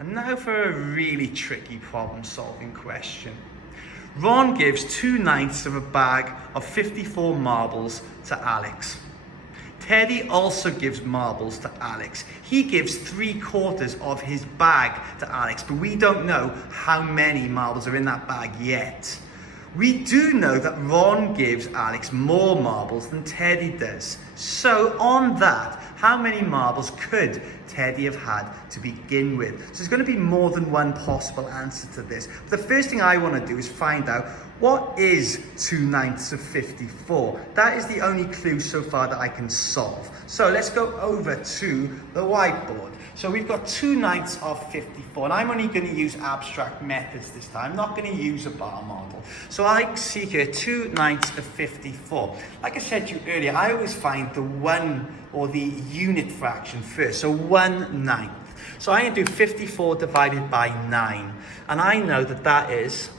And now for a really tricky problem-solving question. Ron gives 2/9 of a bag of 54 marbles to Alex. Teddy also gives marbles to Alex. He gives 3/4 of his bag to Alex, but we don't know how many marbles are in that bag yet. We do know that Ron gives Alex more marbles than Teddy does. So on that, how many marbles could Teddy have had to begin with? So there's going to be more than one possible answer to this. But the first thing I want to do is find out what is 2/9 of 54. That is the only clue so far that I can solve. So let's go over to the whiteboard. So we've got 2/9 of 54, and I'm only going to use abstract methods this time. I'm not going to use a bar model. So I see here 2/9 of 54. Like I said to you earlier, I always find the one or the unit fraction first. So 1/9. So I'm going to do 54 divided by 9. And I know that that is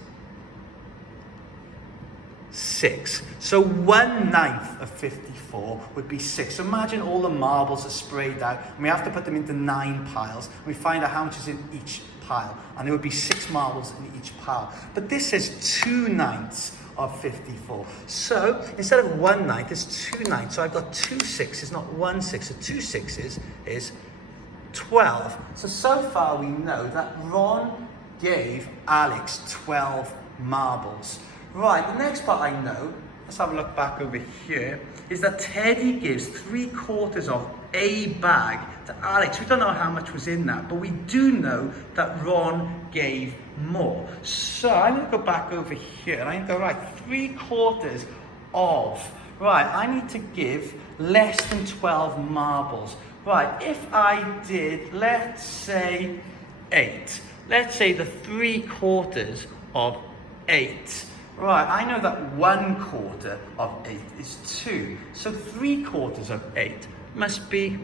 6. So 1/9 of 54 would be 6. So imagine all the marbles are sprayed out, and we have to put them into 9 piles. We find out how much is in each pile, and there would be 6 marbles in each pile. But this says 2/9 of 54. So instead of 1/9, it's 2/9. So I've got 2 6s, not 1 6. So 2 6s is 12. So far we know that Ron gave Alex 12 marbles. Right, the next part I know, let's have a look back over here, is that Teddy gives 3/4 of a bag to Alex. We don't know how much was in that, but we do know that Ron gave more. So I'm going to go back over here and I'm going to go, right, 3/4 of, right, I need to give less than 12 marbles. Right, if I did, let's say 8. Let's say the 3/4 of 8. Right, I know that 1/4 of 8 is 2. So 3/4 of 8 must be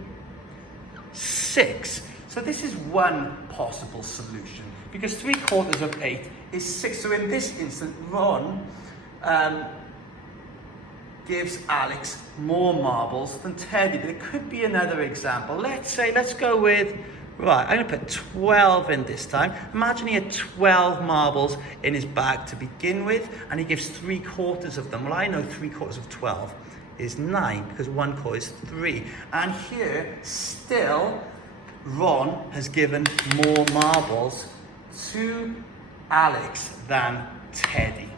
6. So this is one possible solution, because 3/4 of 8 is 6. So in this instant, Ron gives Alex more marbles than Teddy. But it could be another example. Let's go with, right, I'm going to put 12 in this time. Imagine he had 12 marbles in his bag to begin with, and he gives 3/4 of them. Well, I know 3/4 of 12 is 9, because 1/4 is 3. And here, still, Ron has given more marbles to Alex than Teddy.